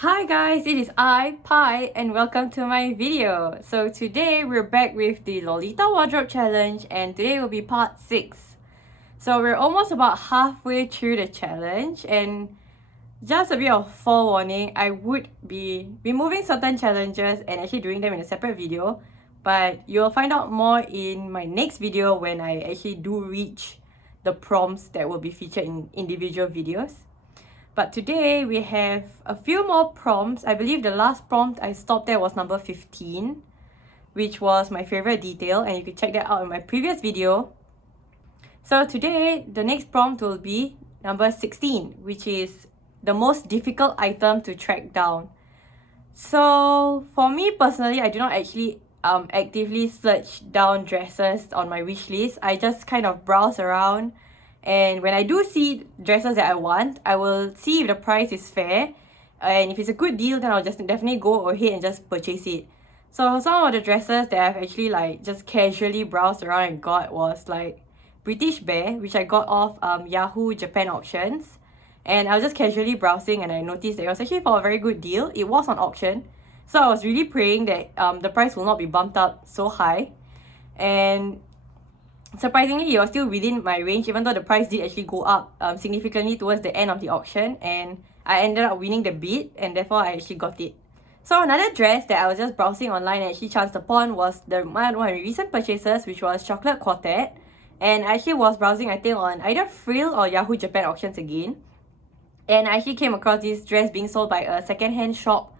Hi guys, it is I, Pi, and welcome to my video. So today we're back with the Lolita Wardrobe Challenge, and today will be part 6. So we're almost about halfway through the challenge, and just a bit of forewarning, I would be removing certain challenges and actually doing them in a separate video, but you'll find out more in my next video when I actually do reach the prompts that will be featured in individual videos. But today we have a few more prompts. I believe the last prompt I stopped at was number 15, which was my favorite detail, and you can check that out in my previous video. So today, the next prompt will be number 16, which is the most difficult item to track down. So for me personally, I do not actually actively search down dresses on my wish list. I just kind of browse around, and when I do see dresses that I want, I will see if the price is fair, and if it's a good deal, then I'll just definitely go ahead and just purchase it. So some of the dresses that I've actually just casually browsed around and got was like British Bear, which I got off Yahoo Japan auctions. And I was just casually browsing and I noticed that it was actually for a very good deal. It was on auction. So I was really praying that the price will not be bumped up so high. And surprisingly, it was still within my range, even though the price did actually go up significantly towards the end of the auction. And I ended up winning the bid, and therefore I actually got it. So another dress that I was just browsing online and actually chanced upon was one of my recent purchases, which was Chocolate Quartet. And I actually was browsing, I think, on either Frill or Yahoo Japan auctions again. And I actually came across this dress being sold by a second-hand shop.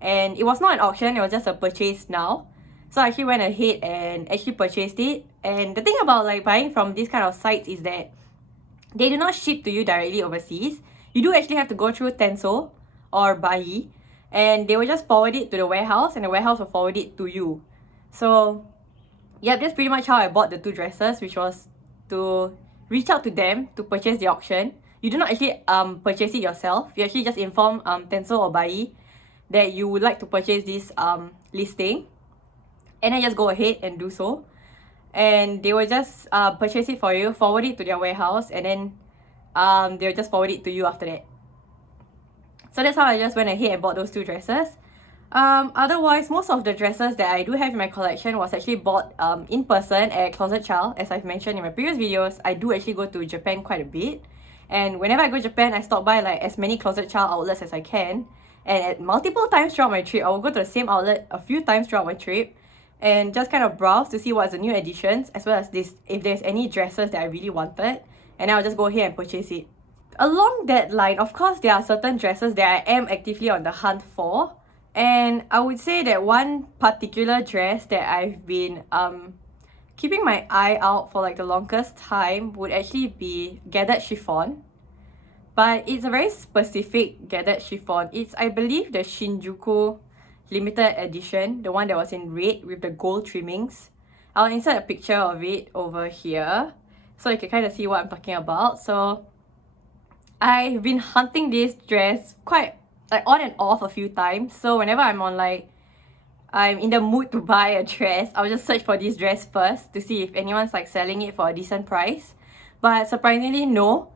And it was not an auction, it was just a purchase now. So I actually went ahead and actually purchased it. And the thing about buying from these kind of sites is that they do not ship to you directly overseas. You do actually have to go through Tenso or Bai, and they will just forward it to the warehouse, and the warehouse will forward it to you. So yep, that's pretty much how I bought the two dresses, which was to reach out to them to purchase the auction. You do not actually purchase it yourself. You actually just inform Tenso or Bai that you would like to purchase this listing, and then just go ahead and do so. And they will just purchase it for you, forward it to their warehouse, and then they'll just forward it to you after that. So that's how I just went ahead and bought those two dresses. Otherwise, most of the dresses that I do have in my collection was actually bought in person at Closet Child. As I've mentioned in my previous videos, I do actually go to Japan quite a bit. And whenever I go to Japan, I stop by as many Closet Child outlets as I can. And at multiple times throughout my trip, I will go to the same outlet a few times throughout my trip and just kind of browse to see what's the new additions, as well as if there's any dresses that I really wanted, and I'll just go ahead and purchase it. Along that line, of course, there are certain dresses that I am actively on the hunt for, and I would say that one particular dress that I've been keeping my eye out for the longest time would actually be gathered chiffon. But it's a very specific gathered chiffon. It's, I believe, the Shinjuku limited edition, the one that was in red with the gold trimmings. I'll insert a picture of it over here so you can kind of see what I'm talking about. So I've been hunting this dress quite on and off a few times. So whenever I'm I'm in the mood to buy a dress, I'll just search for this dress first to see if anyone's selling it for a decent price. But surprisingly, no.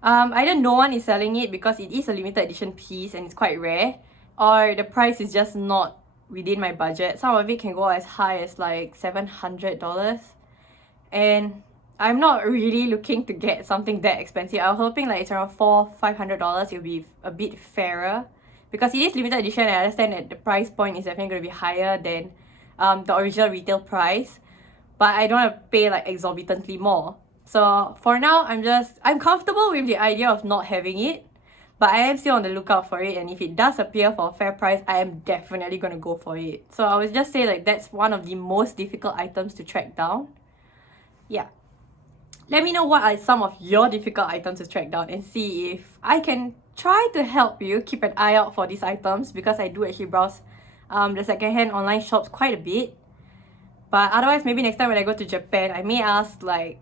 Either no one is selling it because it is a limited edition piece and it's quite rare, or the price is just not within my budget. Some of it can go as high as $700, and I'm not really looking to get something that expensive. I was hoping it's around $400-500. It'll be a bit fairer because it is limited edition, and I understand that the price point is definitely going to be higher than the original retail price, but I don't want to pay exorbitantly more. So for now, I'm comfortable with the idea of not having it, but I am still on the lookout for it, and if it does appear for a fair price, I am definitely going to go for it. So I would just say that's one of the most difficult items to track down. Yeah. Let me know what are some of your difficult items to track down and see if I can try to help you keep an eye out for these items, because I do actually browse the secondhand online shops quite a bit. But otherwise, maybe next time when I go to Japan, I may ask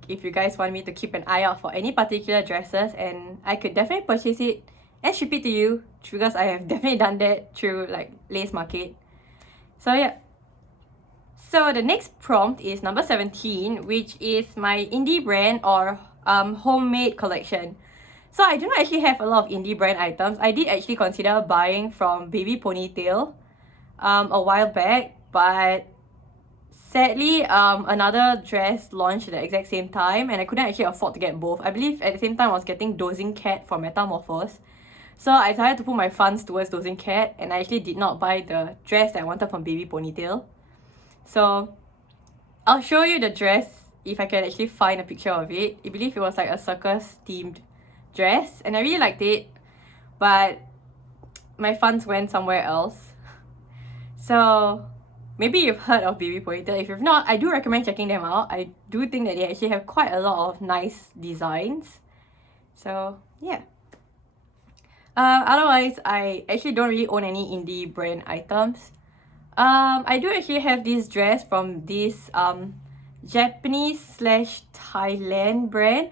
if you guys want me to keep an eye out for any particular dresses, and I could definitely purchase it and ship it to you, because I have definitely done that through Lace Market. So yeah. So the next prompt is number 17, which is my indie brand or homemade collection. So I do not actually have a lot of indie brand items. I did actually consider buying from Baby Ponytail a while back, but sadly another dress launched at the exact same time and I couldn't actually afford to get both. I believe at the same time I was getting Dozing Cat for Metamorphose. So I decided to put my funds towards Dozing Cat and I actually did not buy the dress that I wanted from Baby Ponytail. So I'll show you the dress if I can actually find a picture of it. I believe it was like a circus themed dress and I really liked it, but my funds went somewhere else. So maybe you've heard of Baby Ponytail. If you've not, I do recommend checking them out. I do think that they actually have quite a lot of nice designs. So yeah. Otherwise, I actually don't really own any indie brand items. I do actually have this dress from this Japanese slash Thailand brand.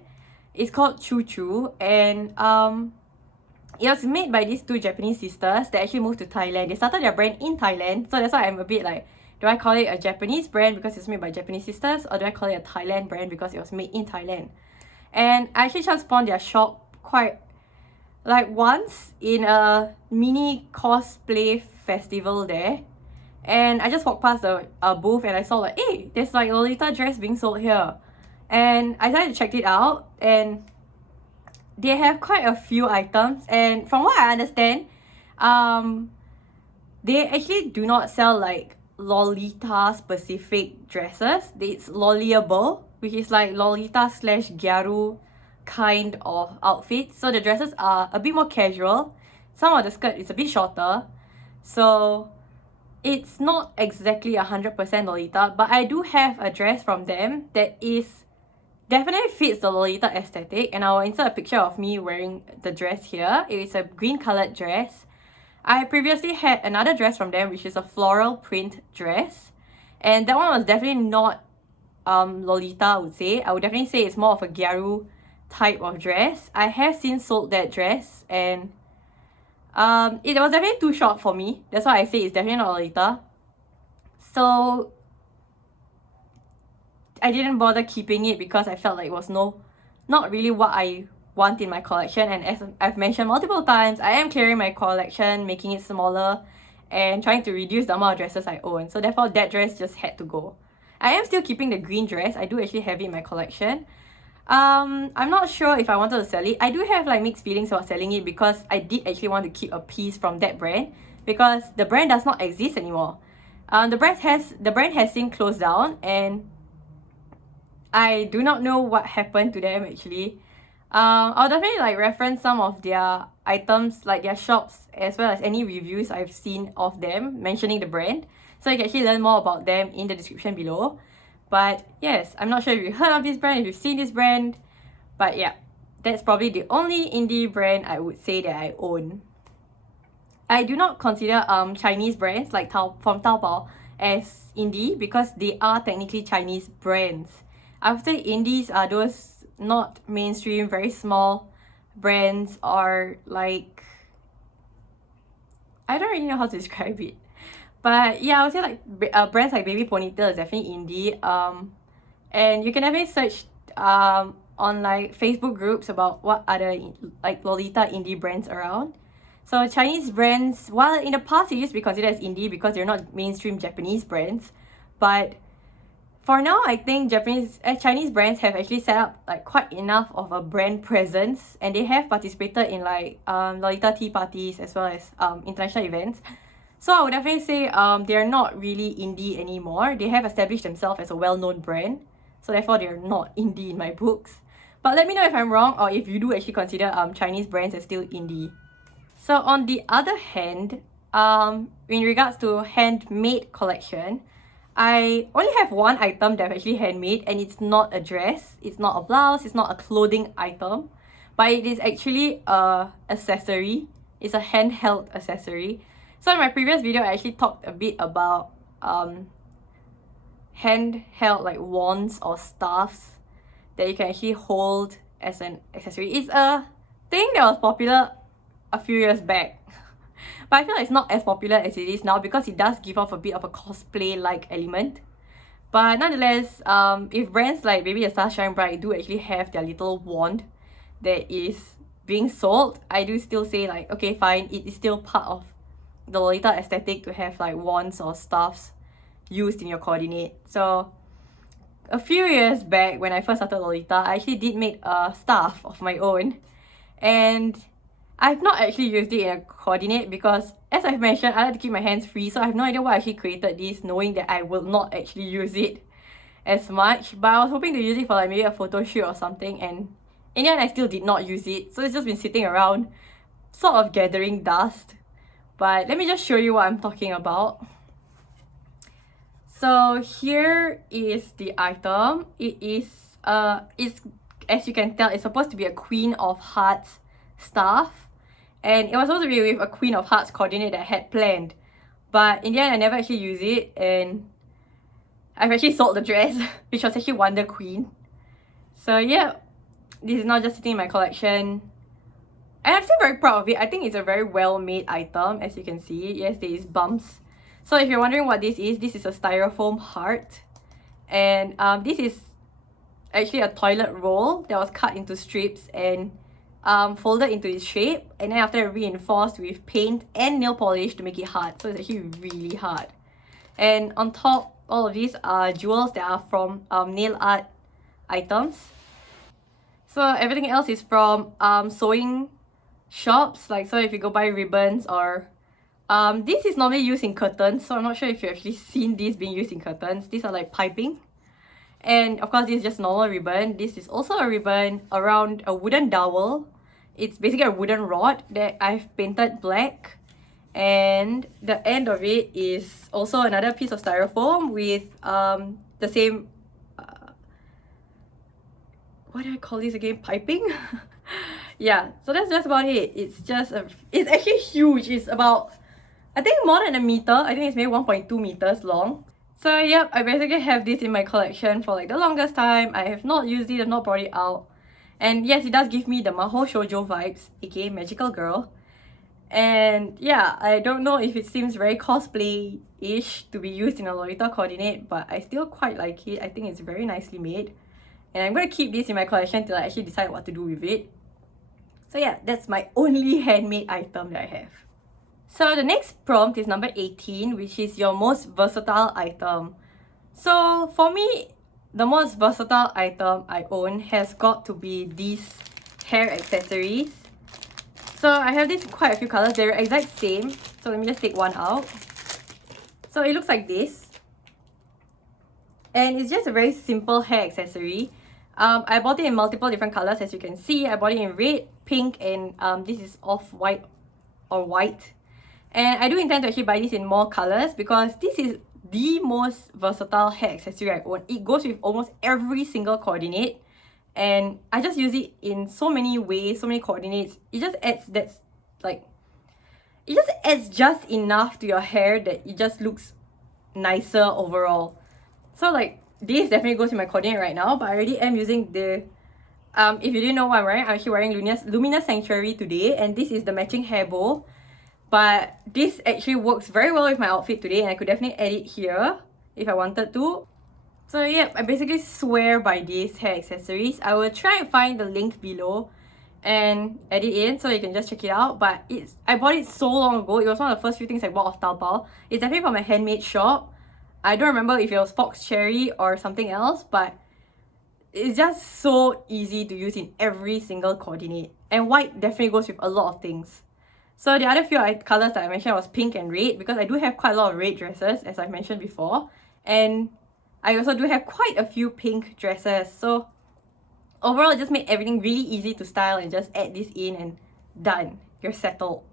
It's called Choo Choo, and it was made by these two Japanese sisters that actually moved to Thailand. They started their brand in Thailand, so that's why I'm a bit like, do I call it a Japanese brand because it's made by Japanese sisters, or do I call it a Thailand brand because it was made in Thailand? And I actually just found their shop quite like once in a mini cosplay festival there, and I just walked past the booth and I saw like, hey, there's like Lolita dress being sold here, and I decided to check it out, and they have quite a few items, and from what I understand, they actually do not sell like Lolita specific dresses. It's Loliable, which is like Lolita slash Gyaru kind of outfits. So the dresses are a bit more casual. Some of the skirt is a bit shorter. So it's not exactly 100% Lolita, but I do have a dress from them that is definitely fits the Lolita aesthetic, and I'll insert a picture of me wearing the dress here. It is a green colored dress. I previously had another dress from them which is a floral print dress, and that one was definitely not Lolita, I would say. I would definitely say it's more of a Gyaru type of dress. I have since sold that dress, and it was definitely too short for me. That's why I say it's definitely not Lolita. So I didn't bother keeping it because I felt like it was not really what I want in my collection. And as I've mentioned multiple times, I am clearing my collection, making it smaller and trying to reduce the amount of dresses I own. So therefore that dress just had to go. I am still keeping the green dress. I do actually have it in my collection. I'm not sure if I wanted to sell it. I do have like mixed feelings about selling it because I did actually want to keep a piece from that brand because the brand does not exist anymore. The brand has since closed down, and I do not know what happened to them actually. I'll definitely like reference some of their items, like their shops, as well as any reviews I've seen of them mentioning the brand, so you can actually learn more about them in the description below. But yes, I'm not sure if you've heard of this brand, if you've seen this brand, but yeah, that's probably the only indie brand I would say that I own. I do not consider Chinese brands like from Taobao as indie because they are technically Chinese brands. I would say indies are those not mainstream, very small brands, or like, I don't really know how to describe it. But yeah, I would say like brands like Baby Ponytail is definitely indie. And you can definitely search on like Facebook groups about what other like Lolita indie brands around. So Chinese brands, while in the past it used to be considered as indie because they're not mainstream Japanese brands, but for now I think Chinese brands have actually set up like quite enough of a brand presence, and they have participated in like Lolita tea parties as well as international events. So I would definitely say they are not really indie anymore. They have established themselves as a well-known brand, so therefore they're not indie in my books. But let me know if I'm wrong, or if you do actually consider Chinese brands as still indie. So on the other hand, in regards to handmade collection, I only have one item that's actually handmade, and it's not a dress, it's not a blouse, it's not a clothing item, but it is actually a accessory. It's a handheld accessory. So in my previous video, I actually talked a bit about handheld like wands or staffs that you can actually hold as an accessory. It's a thing that was popular a few years back, but I feel like it's not as popular as it is now because it does give off a bit of a cosplay-like element. But nonetheless, if brands like Baby the Star Shine Bright do actually have their little wand that is being sold, I do still say like, okay, fine, it is still part of the Lolita aesthetic to have like wands or stuffs used in your coordinate. So a few years back when I first started Lolita, I actually did make a staff of my own, and I've not actually used it in a coordinate because, as I've mentioned, I like to keep my hands free, so I have no idea why I actually created this knowing that I will not actually use it as much. But I was hoping to use it for like maybe a photo shoot or something, and in the end I still did not use it, so it's just been sitting around sort of gathering dust. But let me just show you what I'm talking about. So here is the item. It's as you can tell, it's supposed to be a Queen of Hearts staff, and it was supposed to be with a Queen of Hearts coordinate that I had planned, but in the end I never actually used it, and I've actually sold the dress which was actually Wonder Queen. So yeah, this is now just sitting in my collection, and I'm still very proud of it. I think it's a very well made item. As you can see, yes, there is bumps. So if you're wondering what this is a styrofoam heart, and this is actually a toilet roll that was cut into strips and folded into its shape, and then after reinforced with paint and nail polish to make it hard. So it's actually really hard. And on top, all of these are jewels that are from nail art items. So everything else is from sewing shops. Like, so if you go buy ribbons or this is normally used in curtains, so I'm not sure if you've actually seen this being used in curtains. These are like piping. And of course, this is just normal ribbon. This is also a ribbon around a wooden dowel. It's basically a wooden rod that I've painted black. And the end of it is also another piece of styrofoam with the same what do I call this again? Piping? Yeah, so that's just about it. It's actually huge. It's about, I think, more than a meter. I think it's maybe 1.2 meters long. So yep, I basically have this in my collection for like the longest time. I have not used it, I've not brought it out. And yes, it does give me the Maho Shoujo vibes, aka Magical Girl. And yeah, I don't know if it seems very cosplay-ish to be used in a Lolita coordinate, but I still quite like it. I think it's very nicely made. And I'm going to keep this in my collection till I actually decide what to do with it. So yeah, that's my only handmade item that I have. So the next prompt is number 18, which is your most versatile item. So for me, the most versatile item I own has got to be these hair accessories. So I have this in quite a few colors. They're exact same. So let me just take one out. So it looks like this. And it's just a very simple hair accessory. I bought it in multiple different colors, as you can see. I bought it in red, pink, and this is off-white or white. And I do intend to actually buy this in more colors because this is the most versatile hair accessory I own. It goes with almost every single coordinate, and I just use it in so many ways, so many coordinates. It just adds just enough to your hair that it just looks nicer overall. So like, this definitely goes in my coordinate right now, but I already am using the if you didn't know what I'm wearing, I'm actually wearing Luminous Sanctuary today, and this is the matching hair bow. But this actually works very well with my outfit today, and I could definitely add it here if I wanted to. So yeah, I basically swear by these hair accessories. I will try and find the link below and add it in so you can just check it out. But I bought it so long ago. It was one of the first few things I bought off Taobao. It's definitely from a handmade shop. I don't remember if it was Fox Cherry or something else, but it's just so easy to use in every single coordinate. And white definitely goes with a lot of things. So the other few colors that I mentioned was pink and red, because I do have quite a lot of red dresses, as I mentioned before. And I also do have quite a few pink dresses. So overall, it just made everything really easy to style, and just add this in and done. You're settled.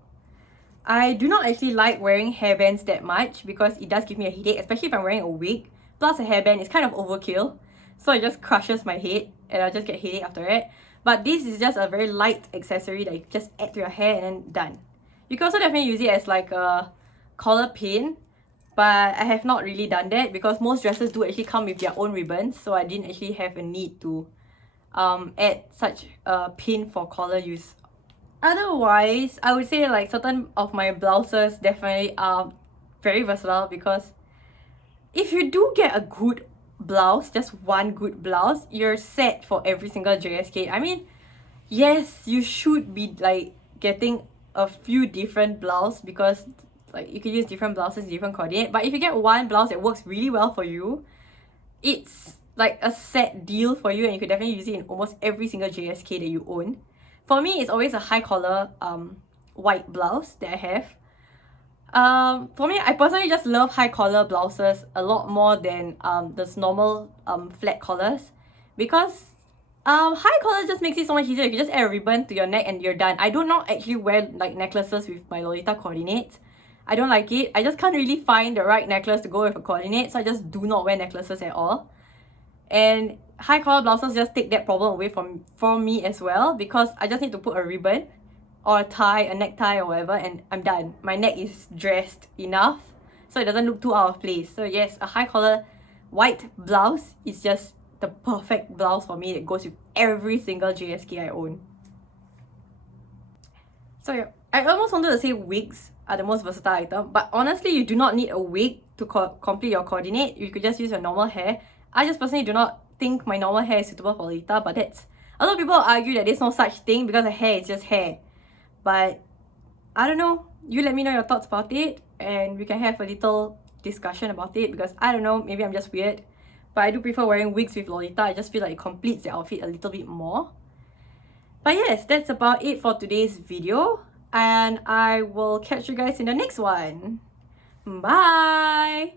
I do not actually like wearing hairbands that much because it does give me a headache, especially if I'm wearing a wig. Plus a hairband is kind of overkill. So it just crushes my head and I'll just get a headache after it. But this is just a very light accessory that you just add to your hair and then done. You can also definitely use it as like a collar pin, but I have not really done that because most dresses do actually come with their own ribbons, so I didn't actually have a need to add such a pin for collar use. Otherwise, I would say like certain of my blouses definitely are very versatile, because if you do get a good blouse, just one good blouse, you're set for every single JSK. I mean, yes, you should be like getting a few different blouse because like you can use different blouses, different coordinate. But if you get one blouse that works really well for you, it's like a set deal for you and you could definitely use it in almost every single JSK that you own. For me, it's always a high collar white blouse that I have. For me, I personally just love high collar blouses a lot more than those normal flat collars, because high collar just makes it so much easier. You can just add a ribbon to your neck and you're done. I do not actually wear like necklaces with my Lolita coordinates. I don't like it. I just can't really find the right necklace to go with a coordinate, so I just do not wear necklaces at all. And high collar blouses just take that problem away from me as well, because I just need to put a ribbon or a tie, a necktie or whatever, and I'm done. My neck is dressed enough so it doesn't look too out of place. So yes, a high collar white blouse is just the perfect blouse for me that goes with every single JSK I own. So yeah, I almost wanted to say wigs are the most versatile item, but honestly, you do not need a wig to complete your coordinate. You could just use your normal hair. I just personally do not think my normal hair is suitable for Lolita, but that's... A lot of people argue that there's no such thing because the hair is just hair. But I don't know. You let me know your thoughts about it and we can have a little discussion about it, because I don't know, maybe I'm just weird. But I do prefer wearing wigs with Lolita. I just feel like it completes the outfit a little bit more. But yes, that's about it for today's video. And I will catch you guys in the next one. Bye!